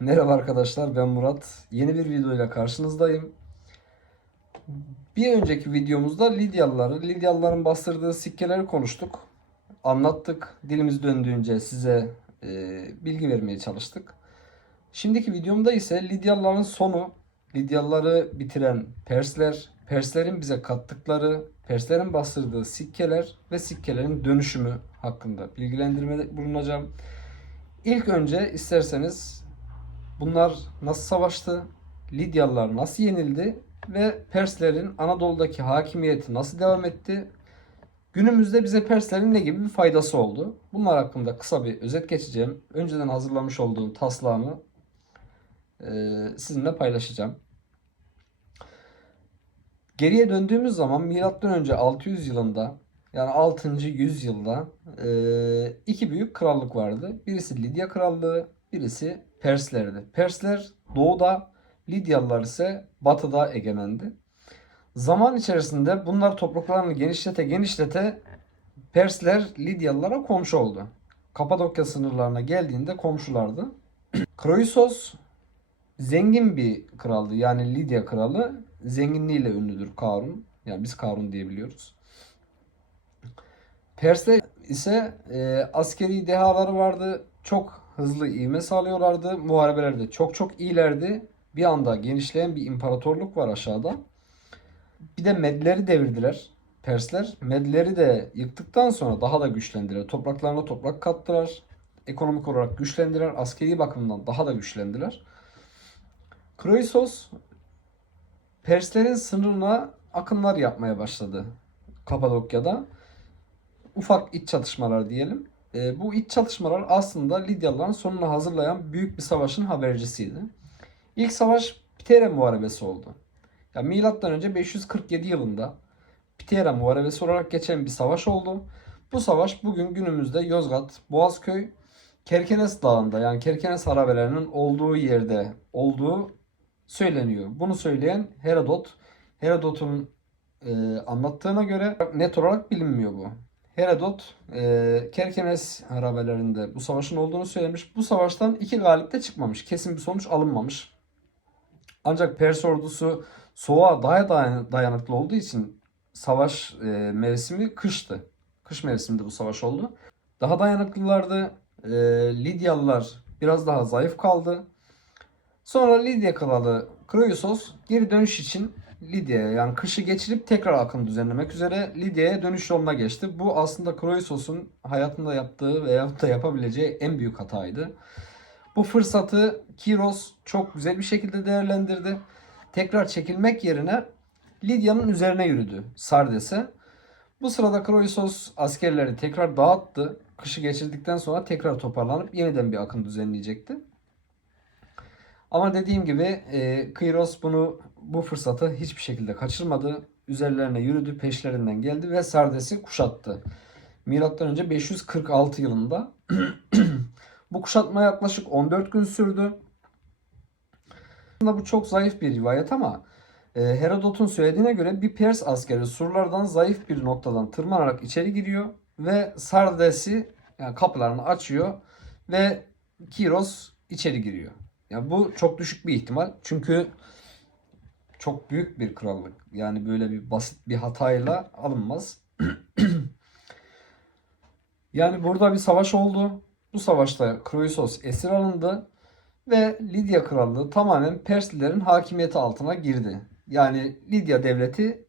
Merhaba arkadaşlar ben Murat. Yeni bir videoyla karşınızdayım. Bir önceki videomuzda Lidyalıları, Lidyalıların bastırdığı sikkeleri konuştuk. Anlattık. Dilimiz döndüğünce size e, bilgi vermeye çalıştık. Şimdiki videomda ise Lidyalıların sonu, Lidyalıları bitiren Persler, Perslerin bize kattıkları, Perslerin bastırdığı sikkeler ve sikkelerin dönüşümü hakkında bilgilendirmede bulunacağım. İlk önce isterseniz bunlar nasıl savaştı, Lidyalılar nasıl yenildi ve Perslerin Anadolu'daki hakimiyeti nasıl devam etti? Günümüzde bize Perslerin ne gibi bir faydası oldu? Bunlar hakkında kısa bir özet geçeceğim. Önceden hazırlamış olduğum taslağımı e, sizinle paylaşacağım. Geriye döndüğümüz zaman milattan önce 600 yılında yani 6. yüzyılda e, iki büyük krallık vardı. Birisi Lidya Krallığı, birisi Perslerdi. Persler doğuda, Lidyalılar ise batıda egemendi. Zaman içerisinde bunlar topraklarını genişlete genişlete Persler Lidyalılara komşu oldu. Kapadokya sınırlarına geldiğinde komşulardı. Kroisos zengin bir kraldı. Yani Lidya kralı zenginliğiyle ünlüdür Karun. Yani biz Karun diyebiliyoruz. Persler ise e, askeri dehaları vardı. Çok hızlı ivme sağlıyorlardı. Muharebelerde çok çok iyilerdi. Bir anda genişleyen bir imparatorluk var aşağıda. Bir de Medleri devirdiler Persler. Medleri de yıktıktan sonra daha da güçlendiler. Topraklarına toprak kattılar. Ekonomik olarak güçlendiler. Askeri bakımdan daha da güçlendiler. Kroisos Perslerin sınırına akınlar yapmaya başladı Kapadokya'da. Ufak iç çatışmalar diyelim. E, bu iç çatışmalar aslında Lidyalıların sonunu hazırlayan büyük bir savaşın habercisiydi. İlk savaş Ptera Muharebesi oldu. Ya milattan önce 547 yılında Ptera Muharebesi olarak geçen bir savaş oldu. Bu savaş bugün günümüzde Yozgat, Boğazköy, Kerkenes Dağı'nda yani Kerkenes harabelerinin olduğu yerde olduğu söyleniyor. Bunu söyleyen Herodot. Herodot'un e, anlattığına göre net olarak bilinmiyor bu. Herodot e, Kerkenes harabelerinde bu savaşın olduğunu söylemiş. Bu savaştan iki galip de çıkmamış. Kesin bir sonuç alınmamış. Ancak Pers ordusu soğuğa daha dayan- dayanıklı olduğu için savaş e, mevsimi kıştı. Kış mevsiminde bu savaş oldu. Daha dayanıklılardı. E, Lidyalılar biraz daha zayıf kaldı. Sonra Lidya kralı Kroisos geri dönüş için Lidya'ya yani kışı geçirip tekrar akın düzenlemek üzere Lidya'ya dönüş yoluna geçti. Bu aslında Kroisos'un hayatında yaptığı veya da yapabileceği en büyük hataydı. Bu fırsatı Kiros çok güzel bir şekilde değerlendirdi. Tekrar çekilmek yerine Lidya'nın üzerine yürüdü Sardes'e. Bu sırada Kroisos askerleri tekrar dağıttı. Kışı geçirdikten sonra tekrar toparlanıp yeniden bir akın düzenleyecekti. Ama dediğim gibi e, Kairos bunu bu fırsatı hiçbir şekilde kaçırmadı. Üzerlerine yürüdü, peşlerinden geldi ve Sardes'i kuşattı. Milattan önce 546 yılında. bu kuşatma yaklaşık 14 gün sürdü. Aslında bu çok zayıf bir rivayet ama e, Herodot'un söylediğine göre bir Pers askeri surlardan zayıf bir noktadan tırmanarak içeri giriyor ve Sardes'i yani kapılarını açıyor ve Kiros içeri giriyor. Ya bu çok düşük bir ihtimal. Çünkü çok büyük bir krallık. Yani böyle bir basit bir hatayla alınmaz. yani burada bir savaş oldu. Bu savaşta Kroisos esir alındı ve Lidya krallığı tamamen Perslilerin hakimiyeti altına girdi. Yani Lidya devleti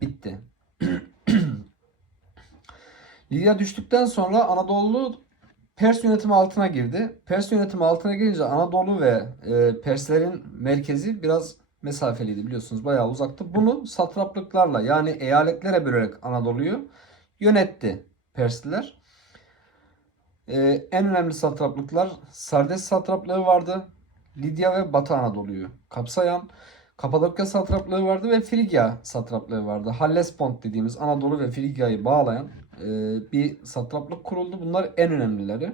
bitti. Lidya düştükten sonra Anadolu Pers yönetimi altına girdi. Pers yönetimi altına girince Anadolu ve e, Perslerin merkezi biraz mesafeliydi biliyorsunuz bayağı uzaktı. Bunu satraplıklarla yani eyaletlere bölerek Anadolu'yu yönetti Persliler. E, en önemli satraplıklar Sardes satraplığı vardı. Lidya ve Batı Anadolu'yu kapsayan Kapadokya satraplığı vardı ve Frigya satraplığı vardı. Hellespont dediğimiz Anadolu ve Frigya'yı bağlayan e, bir satraplık kuruldu. Bunlar en önemlileri.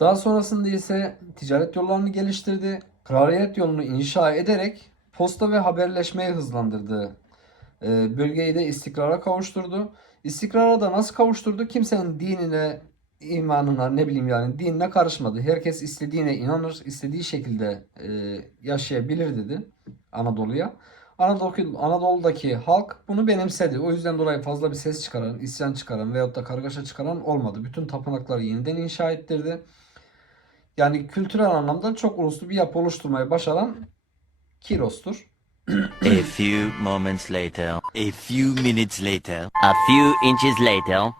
Daha sonrasında ise ticaret yollarını geliştirdi. Kraliyet yolunu inşa ederek posta ve haberleşmeyi hızlandırdı. E, bölgeyi de istikrara kavuşturdu. İstikrara da nasıl kavuşturdu? Kimsenin dinine imanına ne bileyim yani dinine karışmadı. Herkes istediğine inanır, istediği şekilde e, yaşayabilir dedi Anadolu'ya. Anadolu, Anadolu'daki halk bunu benimsedi. O yüzden dolayı fazla bir ses çıkaran, isyan çıkaran veyahut da kargaşa çıkaran olmadı. Bütün tapınakları yeniden inşa ettirdi. Yani kültürel anlamda çok uluslu bir yapı oluşturmayı başaran Kiros'tur. A few moments later. A few minutes later. A few inches later,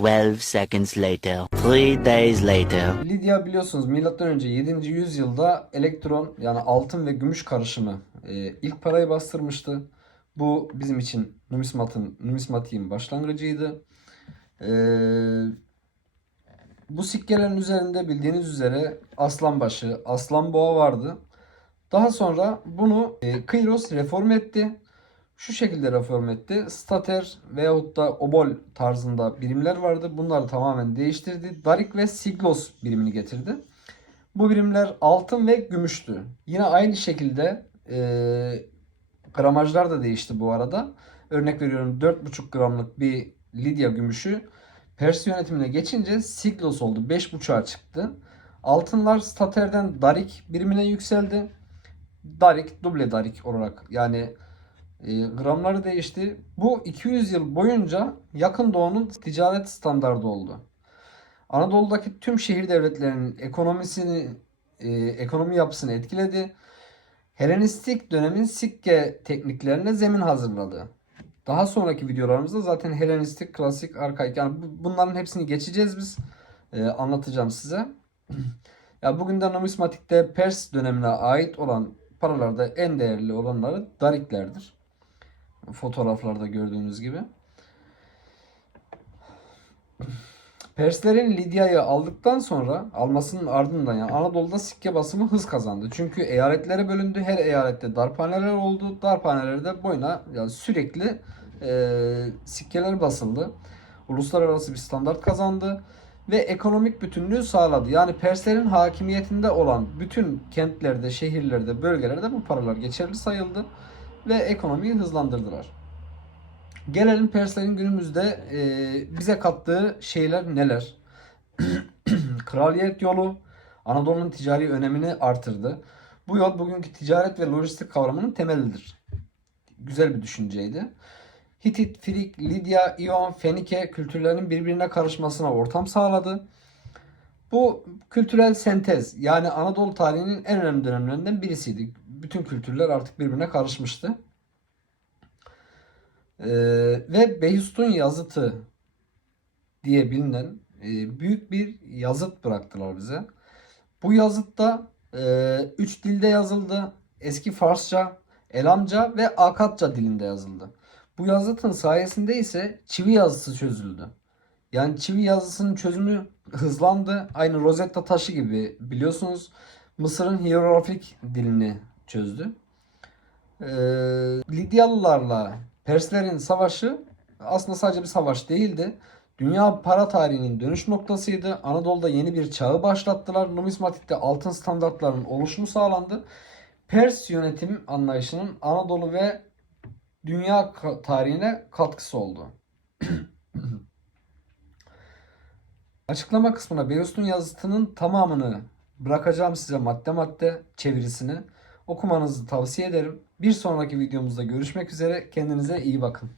12 seconds later, 3 days later. Lidya biliyorsunuz M.Ö. 7. yüzyılda elektron yani altın ve gümüş karışımı e, ilk parayı bastırmıştı. Bu bizim için numismatın numismatiğin başlangıcıydı. E, bu sikkelerin üzerinde bildiğiniz üzere aslanbaşı, aslan boğa vardı. Daha sonra bunu e, Kairos reform etti. Şu şekilde reform etti. Stater veyahut da obol tarzında birimler vardı. Bunları tamamen değiştirdi. Darik ve Siglos birimini getirdi. Bu birimler altın ve gümüştü. Yine aynı şekilde e, gramajlar da değişti bu arada. Örnek veriyorum 4,5 gramlık bir Lidya gümüşü Pers yönetimine geçince Siglos oldu. 5,5'a çıktı. Altınlar Stater'den Darik birimine yükseldi. Darik, duble Darik olarak yani e, gramları değişti. Bu 200 yıl boyunca Yakın Doğu'nun ticaret standardı oldu. Anadolu'daki tüm şehir devletlerinin ekonomisini, e, ekonomi yapısını etkiledi. Helenistik dönemin sikke tekniklerine zemin hazırladı. Daha sonraki videolarımızda zaten Helenistik, klasik, arkaik yani bu- bunların hepsini geçeceğiz biz. E, anlatacağım size. Ya bugün de numismatikte Pers dönemine ait olan paralarda en değerli olanları dariklerdir. Fotoğraflarda gördüğünüz gibi. Perslerin Lidya'yı aldıktan sonra almasının ardından yani Anadolu'da sikke basımı hız kazandı. Çünkü eyaletlere bölündü. Her eyalette darphaneler oldu. Darphanelerde boyuna yani sürekli e, sikkeler basıldı. Uluslararası bir standart kazandı ve ekonomik bütünlüğü sağladı. Yani Perslerin hakimiyetinde olan bütün kentlerde, şehirlerde, bölgelerde bu paralar geçerli sayıldı ve ekonomiyi hızlandırdılar. Gelelim Perslerin günümüzde e, bize kattığı şeyler neler? Kraliyet yolu Anadolu'nun ticari önemini artırdı. Bu yol bugünkü ticaret ve lojistik kavramının temelidir. Güzel bir düşünceydi. Hitit, Frig, Lidya, İyon, Fenike kültürlerinin birbirine karışmasına ortam sağladı. Bu kültürel sentez yani Anadolu tarihinin en önemli dönemlerinden birisiydi. Bütün kültürler artık birbirine karışmıştı. Ee, ve Beyhustun yazıtı diye bilinen e, büyük bir yazıt bıraktılar bize. Bu yazıtta e, üç dilde yazıldı. Eski Farsça, Elamca ve Akatça dilinde yazıldı. Bu yazıtın sayesinde ise çivi yazısı çözüldü. Yani çivi yazısının çözümü hızlandı. Aynı Rosetta taşı gibi biliyorsunuz Mısır'ın hieroglifik dilini çözdü. Ee, Lidyalılarla Perslerin savaşı aslında sadece bir savaş değildi. Dünya para tarihinin dönüş noktasıydı. Anadolu'da yeni bir çağı başlattılar. Numismatikte altın standartların oluşumu sağlandı. Pers yönetim anlayışının Anadolu ve dünya tarihine katkısı oldu. Açıklama kısmına Beyustun yazıtının tamamını bırakacağım size madde madde çevirisini. Okumanızı tavsiye ederim. Bir sonraki videomuzda görüşmek üzere. Kendinize iyi bakın.